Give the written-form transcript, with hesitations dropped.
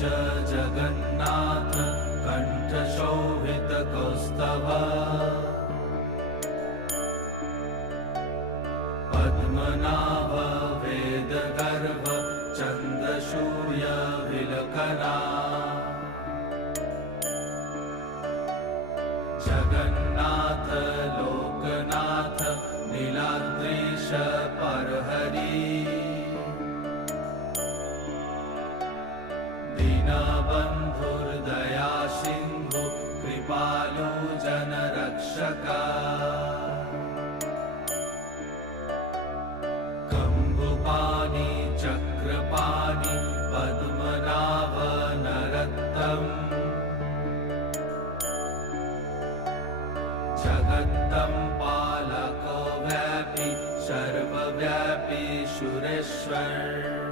जगन्नाथ कण्ठशोभितकौस्तभ पद्मनाभ वेदगर्भ चन्द्रसूर्य विलखना जगन्नाथ लोकनाथ नीलाद्रीश परहरि दीनबन्धुर्दया सिन्धु कृपालु जनरक्षका कम्बुपाणि चक्रपाणि पद्मनाभ नरोत्तम जगत्तं पालको व्यापी सर्वव्यापी सुरेश्वर